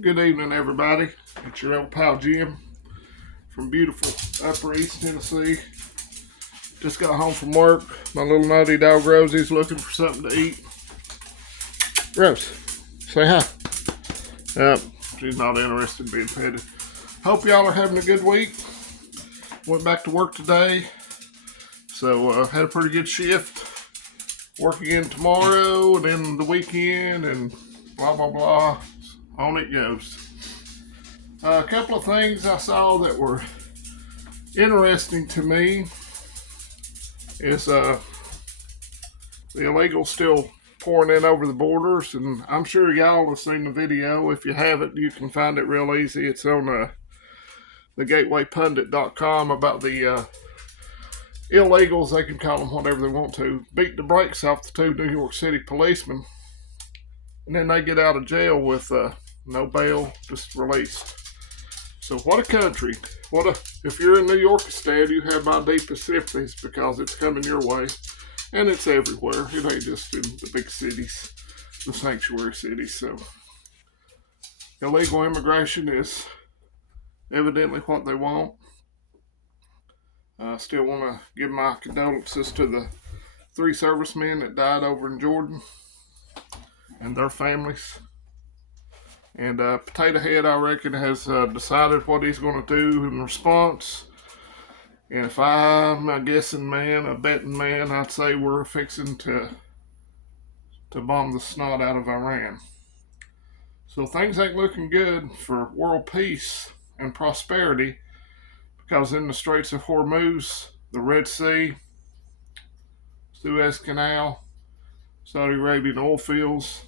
Good evening, everybody. It's your old pal Jim from beautiful Upper East Tennessee. Just got home from work. My little nutty dog Rosie's looking for something to eat. Rose, say hi. Yep, she's not interested in being petted. Hope y'all are having a good week. Went back to work today, so had a pretty good shift. Work again tomorrow, and then the weekend, and blah blah blah. On it goes. A couple of things I saw that were interesting to me is the illegals still pouring in over the borders, and I'm sure y'all have seen the video. If you haven't, you can find it real easy. It's on the gatewaypundit.com about the illegals. They can call them whatever they want to. Beat the brakes off the two New York City policemen, and then they get out of jail with no bail, just released. So what a country. If you're in New York instead, you have my deepest sympathies because it's coming your way. And it's everywhere. It ain't just in the big cities, the sanctuary cities. So illegal immigration is evidently what they want. I still want to give my condolences to the 3 servicemen that died over in Jordan and their families. And Potato Head, I reckon, has decided what he's going to do in response. And if I'm a guessing man, a betting man, I'd say we're fixing to bomb the snot out of Iran. So things ain't looking good for world peace and prosperity, because in the Straits of Hormuz, the Red Sea, Suez Canal, Saudi Arabian oil fields,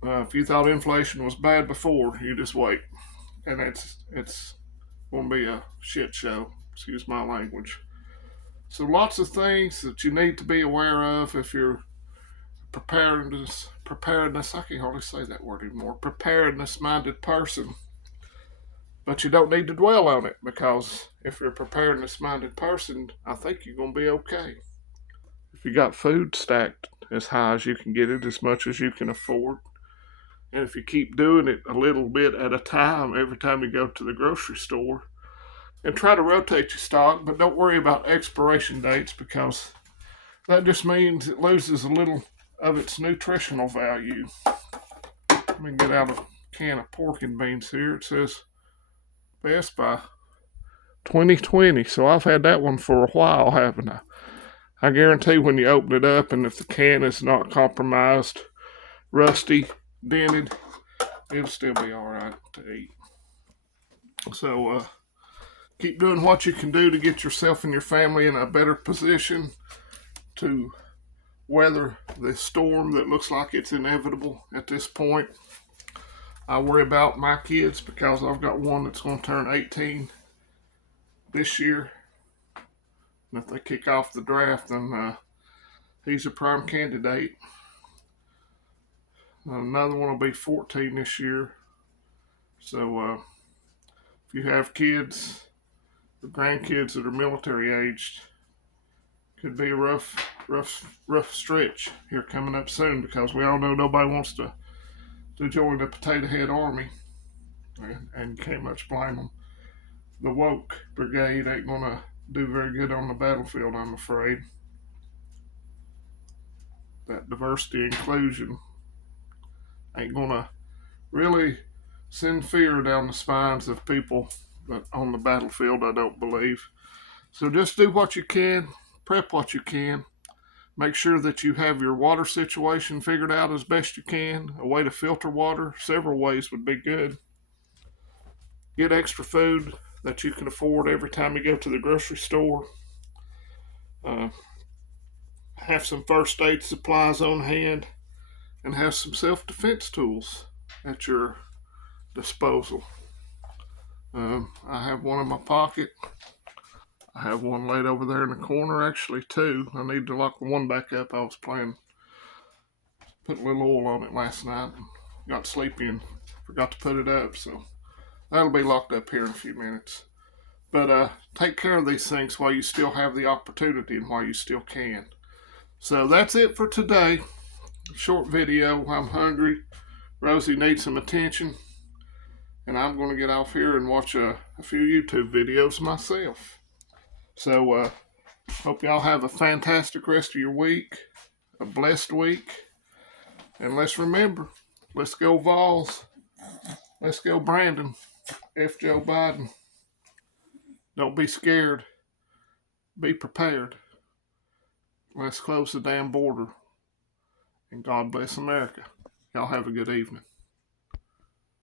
if you thought inflation was bad before, you just wait. And it's going to be a shit show. Excuse my language. So lots of things that you need to be aware of if you're preparedness, I can hardly say that word anymore, preparedness-minded person. But you don't need to dwell on it, because if you're a preparedness-minded person, I think you're going to be okay. If you got food stacked as high as you can get it, as much as you can afford, and if you keep doing it a little bit at a time every time you go to the grocery store, and try to rotate your stock, but don't worry about expiration dates, because that just means it loses a little of its nutritional value. Let me get out a can of pork and beans here. It says best by 2020, so I've had that one for a while, haven't I? I guarantee when you open it up, and if the can is not compromised, rusty, dented, it'll still be all right to eat. So keep doing what you can do to get yourself and your family in a better position to weather the storm that looks like it's inevitable at this point. I worry about my kids because I've got one that's going to turn 18 this year. And if they kick off the draft, then he's a prime candidate. Another one will be 14 this year. So if you have kids or grandkids that are military aged, could be a rough stretch here coming up soon, because we all know nobody wants to join the Potato Head Army, and you can't much blame them. The woke brigade ain't going to do very good on the battlefield, I'm afraid. That diversity inclusion ain't going to really send fear down the spines of people on the battlefield, I don't believe. So just do what you can, prep what you can. Make sure that you have your water situation figured out as best you can. A way to filter water, several ways would be good. Get extra food that you can afford every time you go to the grocery store. Have some first aid supplies on hand, and have some self-defense tools at your disposal. I have one in my pocket. I have one laid over there in the corner, actually, too. I need to lock the one back up. I was put a little oil on it last night and got sleepy and forgot to put it up, so that'll be locked up here in a few minutes. But take care of these things while you still have the opportunity and while you still can. So that's it for today. Short video. I'm hungry. Rosie needs some attention. and I'm going to get off here and watch a few YouTube videos myself. So, hope y'all have a fantastic rest of your week, a blessed week, and let's remember, let's go Vols, let's go Brandon, F. Joe Biden. Don't be scared, be prepared. Let's close the damn border, and God bless America. Y'all have a good evening.